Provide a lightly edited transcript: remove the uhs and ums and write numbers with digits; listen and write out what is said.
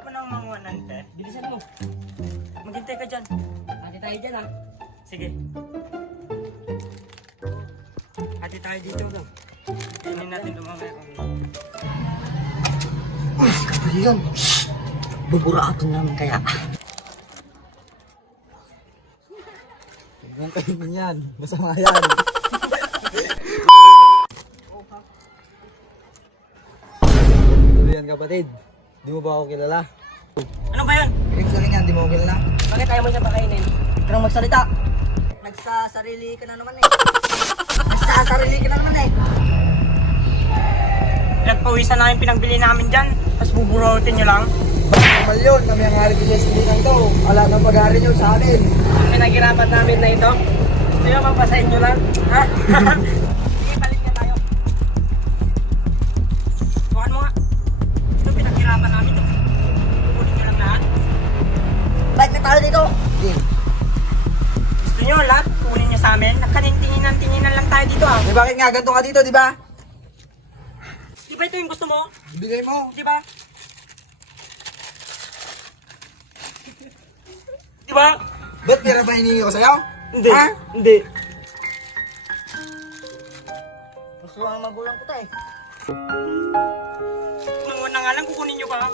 pa ng mga 100. Bilisan mo. Maghintay ka dyan. Hati tayo dyan, ha? Sige. Hati tayo dito bro. Tingnan natin lumamaya kung... Uy, si Kapaligan. Buburaton naman kaya. Huwag kainin yan. Masama yan. Ano yan kapatid? Di mo ba ako kilala? Ano ba yun? Ibig sabihin yan, di mo ako kilala? Bakit ayaw mo siya pakainin? Huwag kang magsalita. Nagsasarili ka na naman eh. Nagsasarili ka na naman eh. Nagpawisan namin pinagbili namin dyan. Tapos buburotin nyo lang. Normal yun, kami ang hari ko sa silingan to. Wala nang pag-hari nyo sa amin. Pinaghirapan namin na ito. Gusto nyo mapasahin nyo lang? Ha? Sige, balik na tayo. Tuhan mo nga. Ito pinaghirapan namin. Kukunin nyo lang lahat. Balik na tayo dito. Sige. Gusto nyo lahat? Kukunin nyo sa amin. Nagkanintinginan lang tayo dito ah. Eh bakit nga ganito ka dito, di ba? Di ba ito yung gusto mo? Bigay mo. Di ba? Di ba? Ba't pera ba hiningi ko sa'yo? Hindi. Ha? Hindi. Gusto lang magulang ko tayo. Nung una nga lang kukunin nyo pa.